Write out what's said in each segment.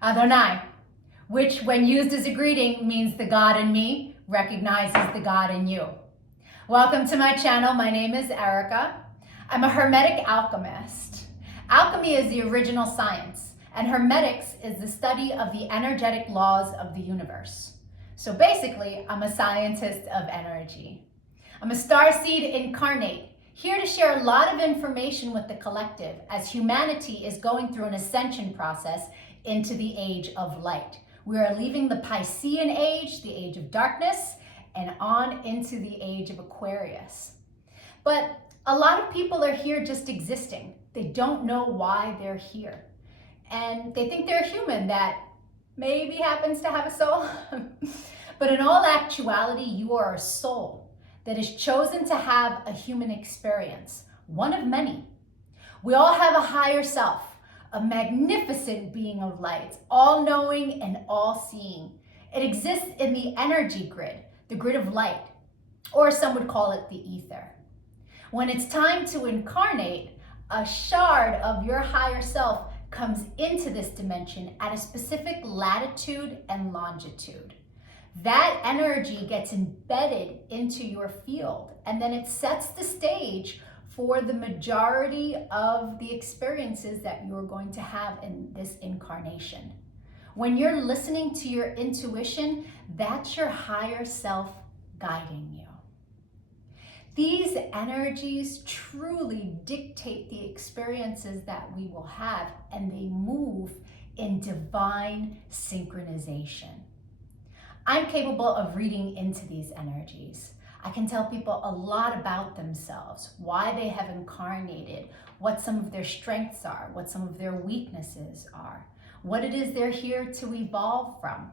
Adonai, which when used as a greeting means the God in me recognizes the God in you. Welcome to my channel. My name is Erica. I'm a Hermetic alchemist. Alchemy is the original science, and Hermetics is the study of the energetic laws of the universe. So basically, I'm a scientist of energy. I'm a starseed incarnate, here to share a lot of information with the collective as humanity is going through an ascension process into the age of light. We are leaving the Piscean age, the age of darkness, and on into the age of Aquarius. But a lot of people are here just existing. They don't know why they're here. And they think they're a human that maybe happens to have a soul. But in all actuality, you are a soul that is chosen to have a human experience, one of many. We all have a higher self, a magnificent being of light, all-knowing and all-seeing. It exists in the energy grid, the grid of light, or some would call it the ether. When it's time to incarnate, a shard of your higher self comes into this dimension at a specific latitude and longitude. That energy gets embedded into your field, and then it sets the stage for the majority of the experiences that you're going to have in this incarnation. When you're listening to your intuition, that's your higher self guiding you. These energies truly dictate the experiences that we will have, and they move in divine synchronization. I'm capable of reading into these energies. I can tell people a lot about themselves, why they have incarnated, what some of their strengths are, what some of their weaknesses are, what it is they're here to evolve from.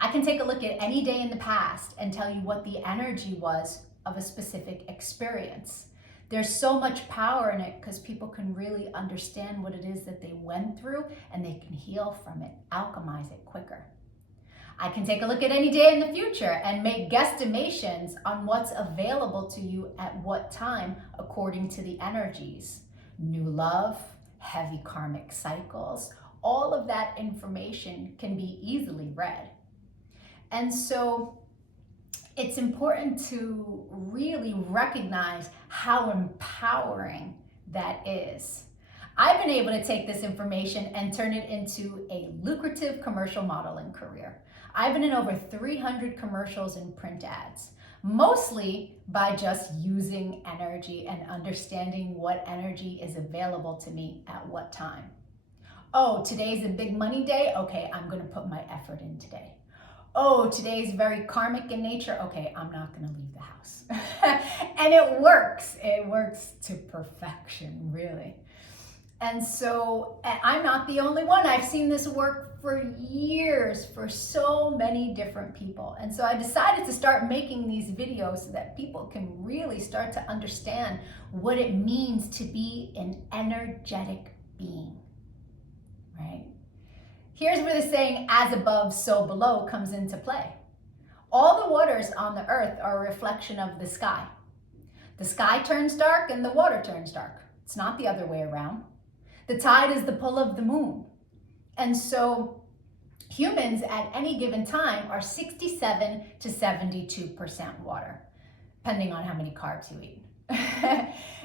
I can take a look at any day in the past and tell you what the energy was of a specific experience. There's so much power in it because people can really understand what it is that they went through, and they can heal from it, alchemize it quicker. I can take a look at any day in the future and make guesstimations on what's available to you at what time according to the energies. New love, heavy karmic cycles, all of that information can be easily read. And so it's important to really recognize how empowering that is. I've been able to take this information and turn it into a lucrative commercial modeling career. I've been in over 300 commercials and print ads, mostly by just using energy and understanding what energy is available to me at what time. Oh, today's a big money day? Okay, I'm gonna put my effort in today. Oh, today's very karmic in nature? Okay, I'm not gonna leave the house. And it works to perfection, really. And so I'm not the only one. I've seen this work for years for so many different people. And so I decided to start making these videos so that people can really start to understand what it means to be an energetic being, right? Here's where the saying, as above, so below, comes into play. All the waters on the earth are a reflection of the sky. The sky turns dark and the water turns dark. It's not the other way around. The tide is the pull of the moon. And so humans at any given time are 67 to 72% water, depending on how many carbs you eat.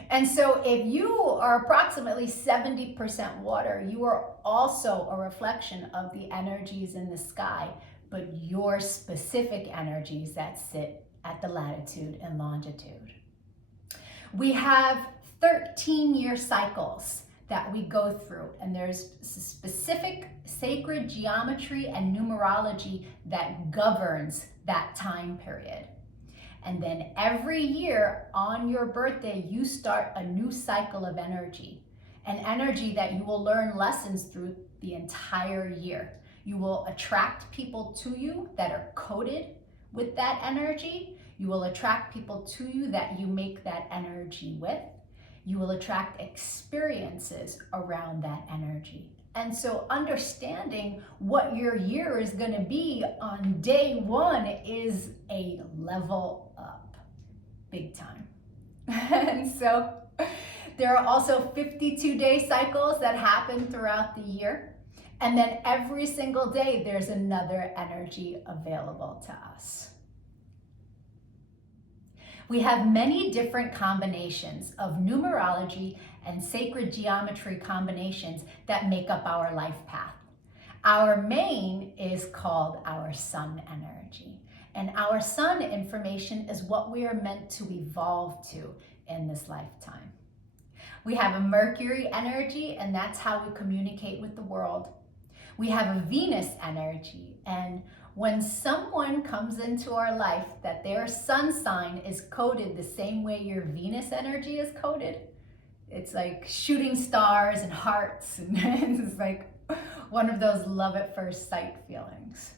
And so if you are approximately 70% water, you are also a reflection of the energies in the sky, but your specific energies that sit at the latitude and longitude. We have 13-year cycles that we go through, and there's specific sacred geometry and numerology that governs that time period. And then every year on your birthday, you start a new cycle of energy, an energy that you will learn lessons through the entire year. You will attract people to you that are coded with that energy. You will attract people to you that you make that energy with. You will attract experiences around that energy. And so understanding what your year is going to be on day one is a level up, big time. And so there are also 52-day cycles that happen throughout the year. And then every single day, there's another energy available to us. We have many different combinations of numerology and sacred geometry combinations that make up our life path. Our main is called our sun energy. And our sun information is what we are meant to evolve to in this lifetime. We have a Mercury energy, and that's how we communicate with the world. We have a Venus energy, and when someone comes into our life that their sun sign is coded the same way your Venus energy is coded, it's like shooting stars and hearts, and it's like one of those love at first sight feelings.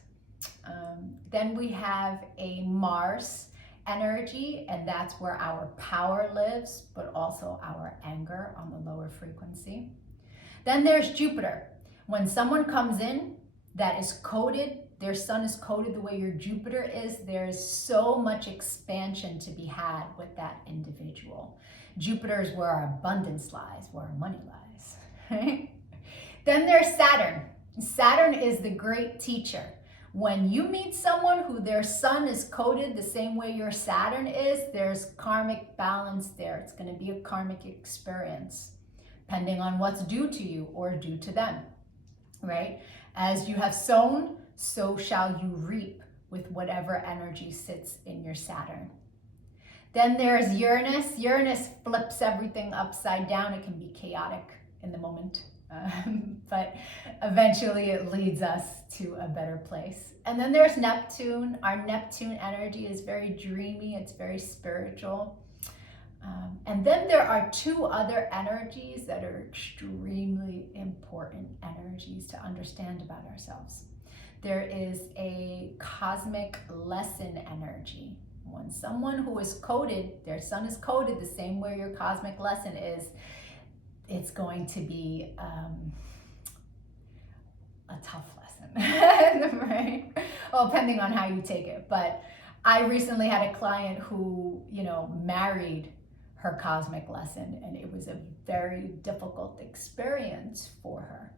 Then we have a Mars energy, and that's where our power lives, but also our anger on the lower frequency. Then there's Jupiter. When someone comes in that is coded, their sun is coded the way your Jupiter is, there's so much expansion to be had with that individual. Jupiter is where our abundance lies, where our money lies. Right? Then there's Saturn. Saturn is the great teacher. When you meet someone who their sun is coded the same way your Saturn is, there's karmic balance there. It's going to be a karmic experience, depending on what's due to you or due to them, right? As you have sown, so shall you reap with whatever energy sits in your Saturn. Then there's Uranus. Uranus flips everything upside down. It can be chaotic in the moment. But eventually it leads us to a better place. And then there's Neptune. Our Neptune energy is very dreamy, it's very spiritual. And then there are two other energies that are extremely important energies to understand about ourselves. There is a cosmic lesson energy. When someone who is coded, their sun is coded the same way your cosmic lesson is, it's going to be a tough lesson, right? Well, depending on how you take it. But I recently had a client who, married her cosmic lesson, and it was a very difficult experience for her.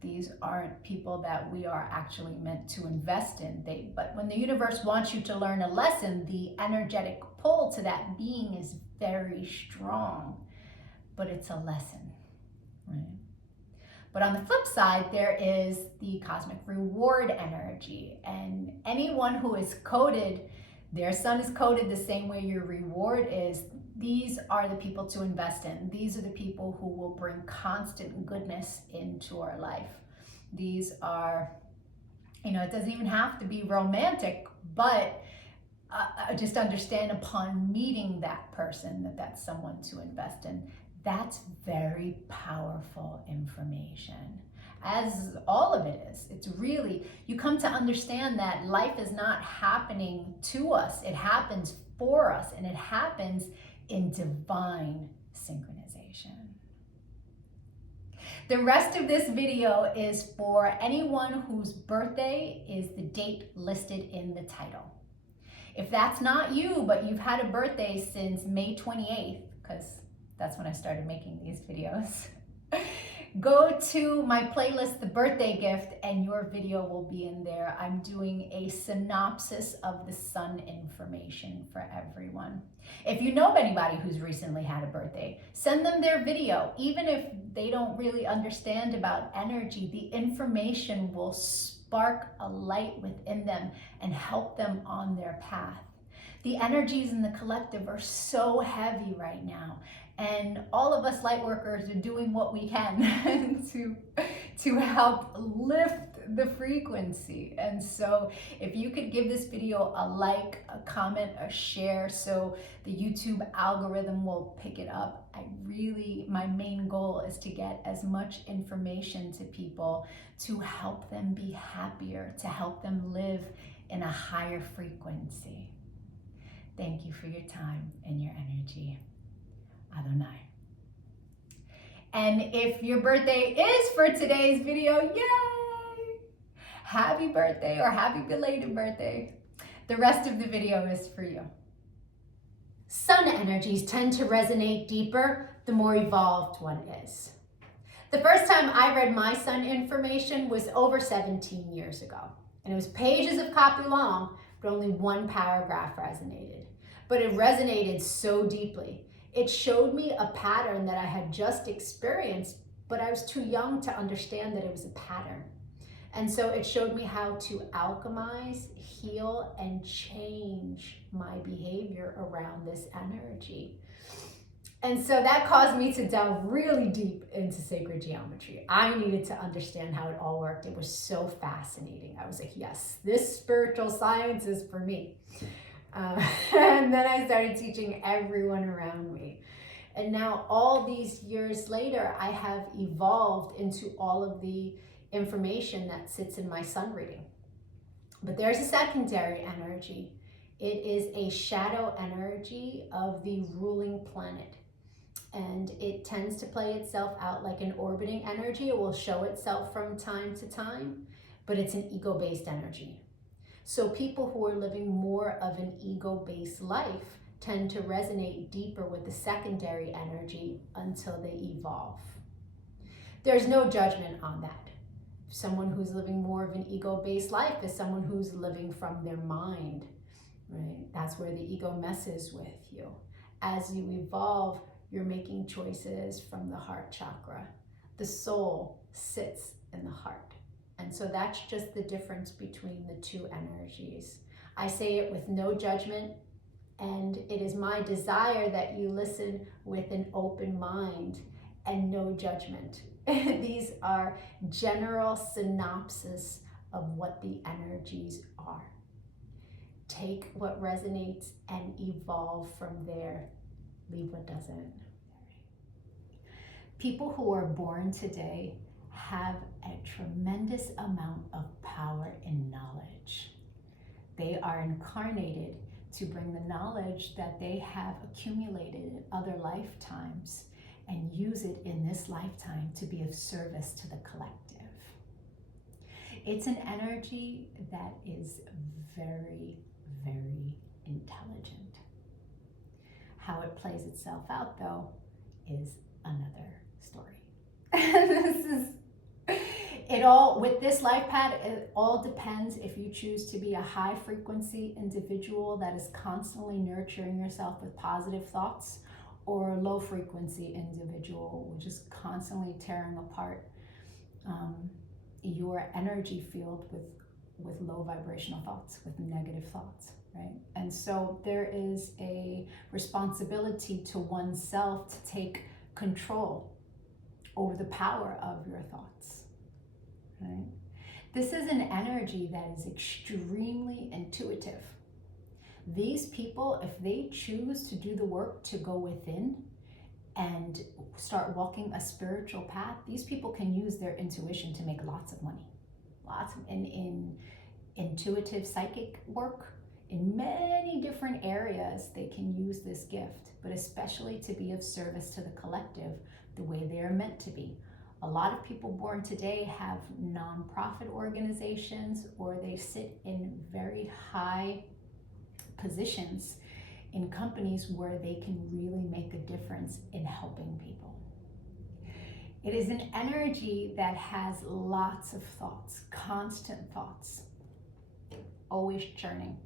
These aren't people that we are actually meant to invest in. But when the universe wants you to learn a lesson, the energetic pull to that being is very strong, but it's a lesson. Right. But on the flip side, there is the cosmic reward energy, and anyone who is coded, their sun is coded the same way your reward is. These are the people to invest in. These are the people who will bring constant goodness into our life. These are, it doesn't even have to be romantic, but just understand upon meeting that person that that's someone to invest in. That's very powerful information, as all of it is. It's really, you come to understand that life is not happening to us. It happens for us, and it happens in divine synchronization. The rest of this video is for anyone whose birthday is the date listed in the title. If that's not you, but you've had a birthday since May 28th, because that's when I started making these videos, go to my playlist, The Birthday Gift, and your video will be in there. I'm doing a synopsis of the sun information for everyone. If you know of anybody who's recently had a birthday, send them their video. Even if they don't really understand about energy, the information will spark a light within them and help them on their path. The energies in the collective are so heavy right now, and all of us light workers are doing what we can to help lift the frequency. And so if you could give this video a like, a comment, a share, so the YouTube algorithm will pick it up. My main goal is to get as much information to people to help them be happier, to help them live in a higher frequency. Thank you for your time and your energy. Adonai. And if your birthday is for today's video, yay! Happy birthday or happy belated birthday. The rest of the video is for you. Sun energies tend to resonate deeper the more evolved one is. The first time I read my sun information was over 17 years ago. And it was pages of copy long, but only one paragraph resonated. But it resonated so deeply. It showed me a pattern that I had just experienced, but I was too young to understand that it was a pattern. And so it showed me how to alchemize, heal, and change my behavior around this energy. And so that caused me to delve really deep into sacred geometry. I needed to understand how it all worked. It was so fascinating. I was like, yes, this spiritual science is for me. And then I started teaching everyone around me. And now all these years later, I have evolved into all of the information that sits in my sun reading. But there's a secondary energy. It is a shadow energy of the ruling planet. And it tends to play itself out like an orbiting energy. It will show itself from time to time, but it's an ego-based energy. So people who are living more of an ego-based life tend to resonate deeper with the secondary energy until they evolve. There's no judgment on that. Someone who's living more of an ego-based life is someone who's living from their mind, right? That's where the ego messes with you. As you evolve, you're making choices from the heart chakra. The soul sits in the heart. And so that's just the difference between the two energies. I say it with no judgment, and it is my desire that you listen with an open mind and no judgment. These are general synopsis of what the energies are. Take what resonates and evolve from there. Leave what doesn't. People who are born today have a tremendous amount of power and knowledge. They are incarnated to bring the knowledge that they have accumulated in other lifetimes and use it in this lifetime to be of service to the collective. It's an energy that is very, very intelligent. How it plays itself out, though, is another story. With this life path, it all depends if you choose to be a high frequency individual that is constantly nurturing yourself with positive thoughts, or a low frequency individual which is constantly tearing apart your energy field with low vibrational thoughts, with negative thoughts, right? And so there is a responsibility to oneself to take control over the power of your thoughts, right? This is an energy that is extremely intuitive. These people, if they choose to do the work to go within and start walking a spiritual path, these people can use their intuition to make lots of money. In intuitive psychic work, in many different areas, they can use this gift, but especially to be of service to the collective the way they are meant to be. A lot of people born today have nonprofit organizations, or they sit in very high positions in companies where they can really make a difference in helping people. It is an energy that has lots of thoughts, constant thoughts, always churning.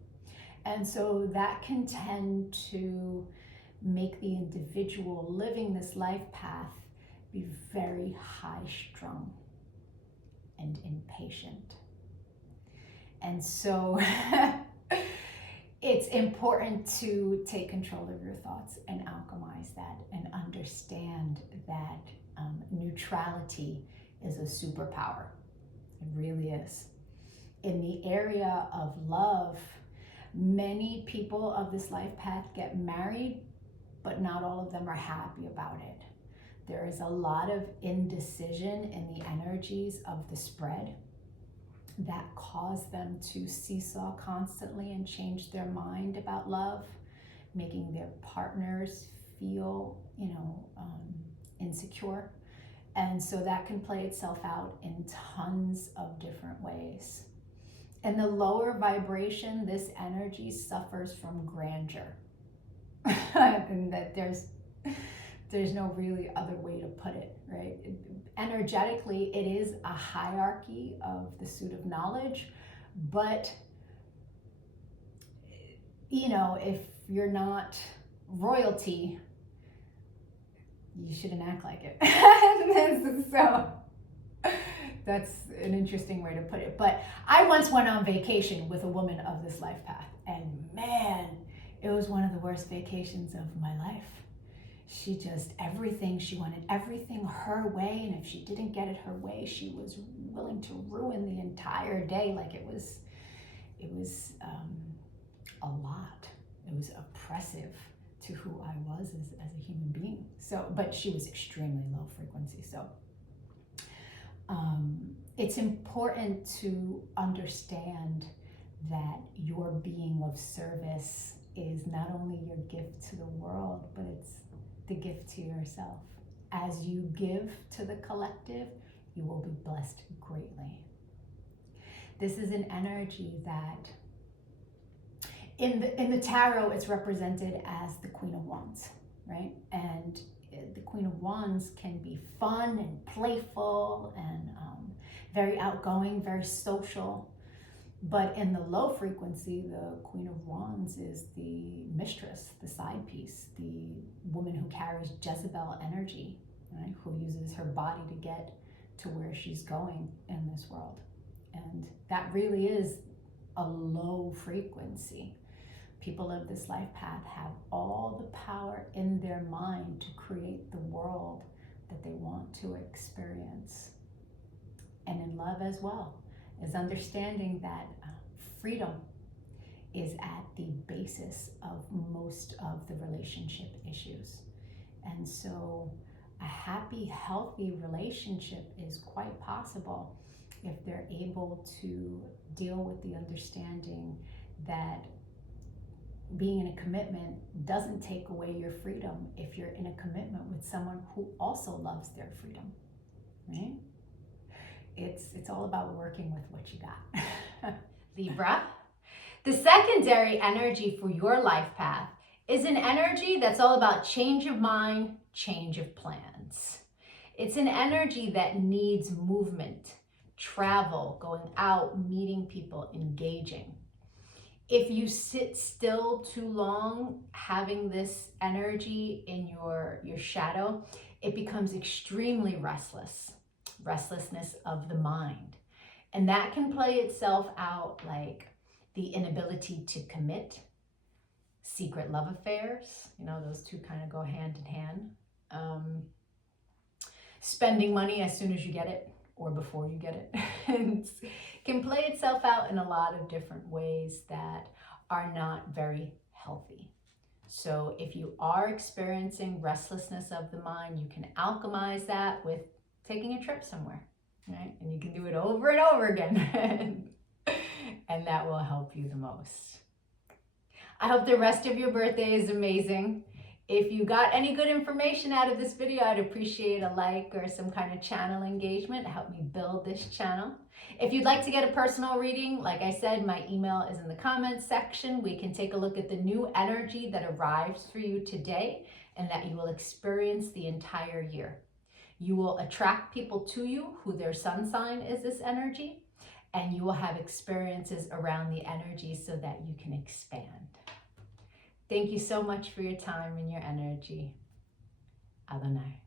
And so that can tend to make the individual living this life path be very high-strung and impatient. And so it's important to take control of your thoughts and alchemize that and understand that neutrality is a superpower. It really is. In the area of love, many people of this life path get married, but not all of them are happy about it. There is a lot of indecision in the energies of the spread that cause them to seesaw constantly and change their mind about love, making their partners feel, insecure. And so that can play itself out in tons of different ways. In the lower vibration, this energy suffers from grandeur. And that There's no really other way to put it, right? Energetically, it is a hierarchy of the suit of knowledge, but you know, if you're not royalty, you shouldn't act like it. So that's an interesting way to put it. But I once went on vacation with a woman of this life path, and man, it was one of the worst vacations of my life. She just, everything, she wanted everything her way, and if she didn't get it her way, she was willing to ruin the entire day. Like it was a lot. It was oppressive to who I was as a human being. So, but she was extremely low frequency. So it's important to understand that your being of service is not only your gift to the world, but it's the gift to yourself. As you give to the collective, you will be blessed greatly. This is an energy that in the tarot, it's represented as the Queen of Wands, right? And the Queen of Wands can be fun and playful and very outgoing, very social. But in the low frequency, the Queen of Wands is the mistress, the side piece, the woman who carries Jezebel energy, right? Who uses her body to get to where she's going in this world. And that really is a low frequency. People of this life path have all the power in their mind to create the world that they want to experience. And in love as well, is understanding that freedom is at the basis of most of the relationship issues. And so a happy, healthy relationship is quite possible if they're able to deal with the understanding that being in a commitment doesn't take away your freedom if you're in a commitment with someone who also loves their freedom, right? It's all about working with what you got. Libra. The secondary energy for your life path is an energy that's all about change of mind, change of plans. It's an energy that needs movement, travel, going out, meeting people, engaging. If you sit still too long having this energy in your shadow, it becomes extremely restless. Restlessness of the mind. And that can play itself out like the inability to commit, secret love affairs, you know, those two kind of go hand in hand. Spending money as soon as you get it or before you get it. It can play itself out in a lot of different ways that are not very healthy. So if you are experiencing restlessness of the mind, you can alchemize that with taking a trip somewhere, right? And you can do it over and over again. And that will help you the most. I hope the rest of your birthday is amazing. If you got any good information out of this video, I'd appreciate a like or some kind of channel engagement to help me build this channel. If you'd like to get a personal reading, like I said, my email is in the comments section. We can take a look at the new energy that arrives for you today and that you will experience the entire year. You will attract people to you who their sun sign is this energy, and you will have experiences around the energy so that you can expand. Thank you so much for your time and your energy. Adonai.